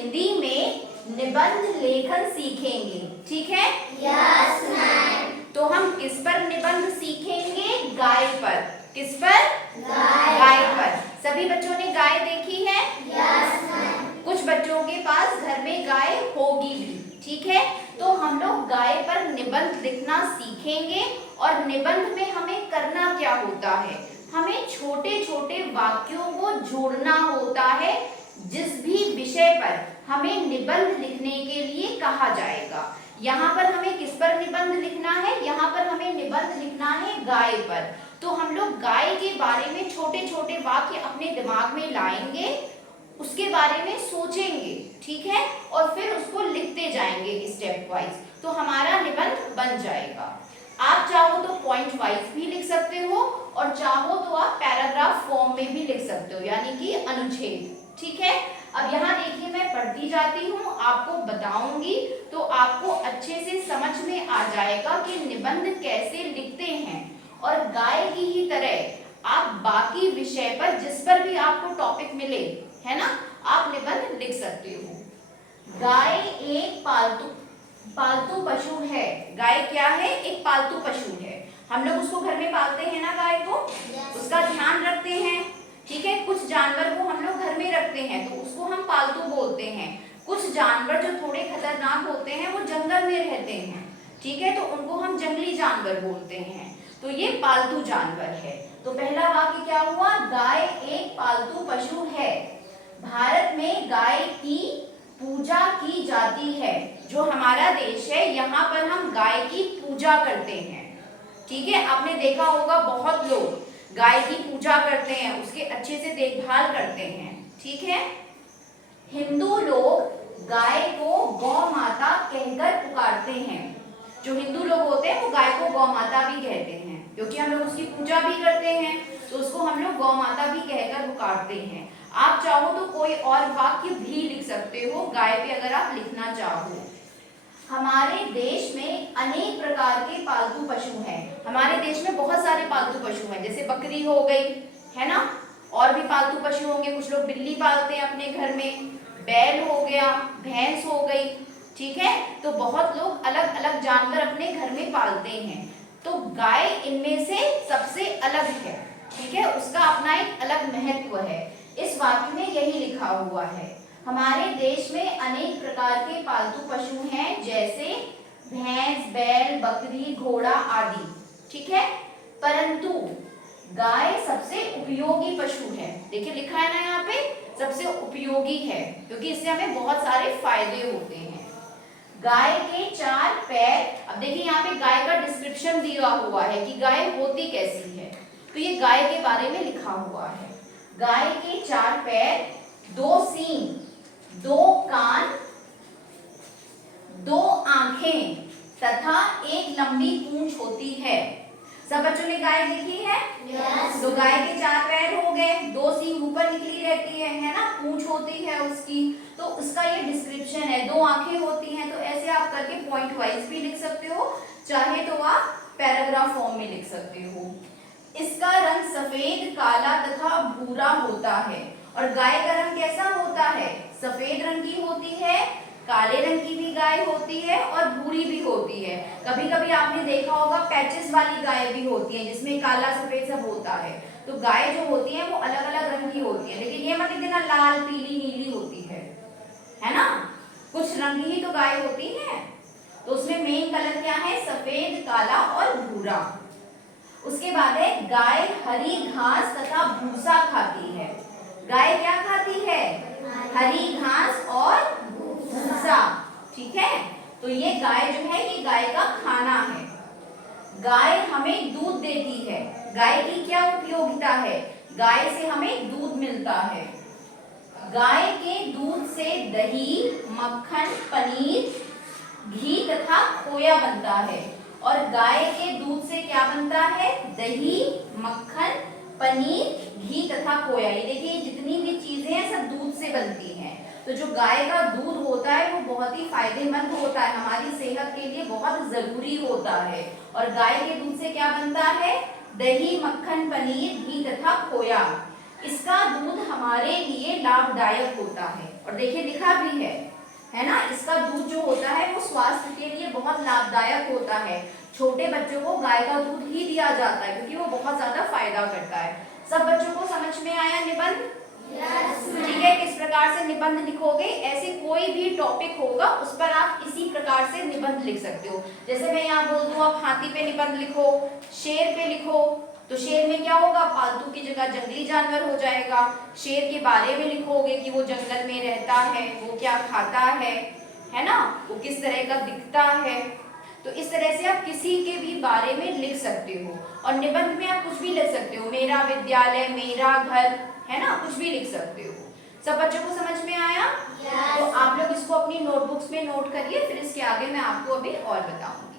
हिंदी में निबंध लेखन सीखेंगे, ठीक है? Yes ma'am. तो हम किस पर निबंध सीखेंगे? गाय पर। किस पर? गाय पर। सभी बच्चों ने गाय देखी है? Yes ma'am. कुछ बच्चों के पास घर में गाय होगी भी, ठीक है? तो हम लोग गाय पर निबंध लिखना सीखेंगे। और निबंध में हमें करना क्या होता है? हमें छोटे छोटे वाक्यों को जोड़ना होता है। जिस भी विषय पर हमें निबंध लिखने के लिए कहा जाएगा, यहाँ पर हमें किस पर निबंध लिखना है? यहाँ पर हमें निबंध लिखना है गाय पर। तो हम लोग गाय के बारे में छोटे छोटे वाक्य अपने दिमाग में लाएंगे, उसके बारे में सोचेंगे, ठीक है? और फिर उसको लिखते जाएंगे स्टेप वाइज, तो हमारा निबंध बन जाएगा। आप चाहो तो पॉइंट वाइज भी लिख सकते हो और चाहो तो आप पैराग्राफ फॉर्म में भी लिख सकते हो, यानी कि अनुच्छेद, ठीक है? अब यहाँ देखिए मैं पढ़ती जाती हूँ, आपको बताऊंगी, तो आपको अच्छे से समझ में आ जाएगा कि निबंध कैसे लिखते हैं। और गाय की ही तरह आप बाकी विषय पर जिस पर भी आपको टॉपिक मिले, है ना, आप निबंध लिख सकते हो। गाय एक पालतू पशु है। गाय क्या है? एक पालतू पशु है। हम लोग उसको घर में पालते हैं ना, गाय को, उसका ध्यान रखते हैं, ठीक है? कुछ जानवर को हम लोग घर में रखते हैं तो उसको हम पालतू बोलते हैं। कुछ जानवर जो थोड़े खतरनाक होते हैं वो जंगल में रहते हैं, ठीक है? तो उनको हम जंगली जानवर बोलते हैं। तो ये पालतू जानवर है। तो पहला वाक्य क्या हुआ? गाय एक पालतू पशु है। भारत में गाय की पूजा की जाती है। जो हमारा देश है यहाँ पर हम गाय की पूजा करते हैं, ठीक है? आपने देखा होगा बहुत लोग गाय की पूजा करते हैं, उसके अच्छे से देखभाल करते हैं, ठीक है? हिंदू लोग गाय को गौ माता कहकर पुकारते हैं। जो हिंदू लोग होते हैं वो गाय को गौ माता भी कहते हैं, क्योंकि हम लोग उसकी पूजा भी करते हैं, तो उसको हम लोग गौ माता भी कहकर पुकारते हैं। आप चाहो तो कोई और वाक्य भी लिख सकते हो गाय पे, अगर आप लिखना चाहो। हमारे देश में अनेक प्रकार के पालतू पशु हैं। हमारे देश में बहुत सारे पालतू पशु हैं, जैसे बकरी हो गई, है ना? और भी पालतू पशु होंगे। कुछ लोग बिल्ली पालते हैं अपने घर में, बैल हो गया, भैंस हो गई, ठीक है? तो बहुत लोग अलग अलग जानवर अपने घर में पालते हैं। तो गाय इनमें से सबसे अलग है, ठीक है? उसका अपना एक अलग महत्व है। इस वाक्य में यही लिखा हुआ है। हमारे देश में अनेक प्रकार के पालतू पशु हैं, जैसे भैंस, बैल, बकरी, घोड़ा आदि, ठीक है? परंतु गाय सबसे उपयोगी पशु है। देखिए लिखा है ना यहाँ पे, सबसे उपयोगी है, क्योंकि इससे हमें बहुत सारे फायदे होते हैं। गाय के 4 पैर। अब देखिए यहाँ पे गाय का डिस्क्रिप्शन दिया हुआ है कि गाय होती कैसी है, तो ये गाय के बारे में लिखा हुआ है। गाय के 4 पैर, 2 सींग, 2 कान, 2 आंखें तथा एक लंबी पूंछ होती है। सब बच्चों ने गाय देखी है? यस। तो गाय के 4 पैर हो गए, 2 सींग ऊपर निकली रहती है ना, पूंछ होती है उसकी, तो उसका ये डिस्क्रिप्शन है। 2 आंखें होती हैं। तो ऐसे आप करके पॉइंट वाइज भी लिख सकते हो, चाहे तो आप पैराग्राफ फॉर्म में लिख सकते हो। इसका रंग सफेद, काला तथा भूरा होता है। और गाय का रंग कैसा होता है? सफेद रंग की होती है, काले रंग की भी गाय होती है और भूरी भी होती है। कभी कभी आपने देखा होगा पैचेस वाली गाय भी होती है, जिसमें काला सफेद सब होता है। तो गाय जो होती है वो अलग अलग रंग की होती है, लेकिन ये मत लिख देना लाल, पीली, नीली होती है ना? कुछ रंग ही तो गाय होती है। तो उसमें मेन कलर क्या है? सफेद, काला और भूरा। उसके बाद है गाय हरी घास तथा भूसा खाती है। गाय क्या खाती है? हरी घास और भूसा, ठीक है? तो ये गाय जो है ये गाय का खाना है। गाय हमें दूध देती है। गाय की क्या उपयोगिता है? गाय से हमें दूध मिलता है। गाय के दूध से दही, मक्खन, पनीर, घी तथा खोया बनता है। और गाय के दूध से क्या बनता है? दही, मक्खन, पनीर, घी तथा खोया। ये देखिए जितनी भी चीजें हैं सब दूध से बनती हैं। तो जो गाय का दूध होता है वो बहुत ही फायदेमंद होता है, हमारी सेहत के लिए बहुत जरूरी होता है। और गाय के दूध से क्या बनता है? दही, मक्खन, पनीर, घी तथा खोया। इसका दूध हमारे लिए लाभदायक होता है। और देखिए लिखा भी है ना, इसका दूध जो होता है वो स्वास्थ्य के लिए बहुत लाभदायक होता है। छोटे बच्चों को गाय का दूध ही दिया जाता है क्योंकि वो बहुत ज्यादा फायदा करता है। सब बच्चों को समझ में आया निबंध? ठीक है, किस प्रकार से निबंध लिखोगे? ऐसे कोई भी टॉपिक होगा उस पर आप इसी प्रकार से निबंध लिख सकते हो। जैसे मैं यहाँ बोल दूं आप हाथी पे निबंध लिखो, शेर पे लिखो, तो शेर में क्या होगा, पालतू की जगह जंगली जानवर हो जाएगा। शेर के बारे में लिखोगे कि वो जंगल में रहता है, वो क्या खाता है ना, वो किस तरह का दिखता है। तो इस तरह से आप किसी के भी बारे में लिख सकते हो। और निबंध में आप कुछ भी लिख सकते हो, मेरा विद्यालय, मेरा घर, है ना, कुछ भी लिख सकते हो। सब बच्चों को समझ में आया? तो आप लोग इसको अपनी नोटबुक्स में नोट करिए, फिर इसके आगे मैं आपको अभी और बताऊंगी।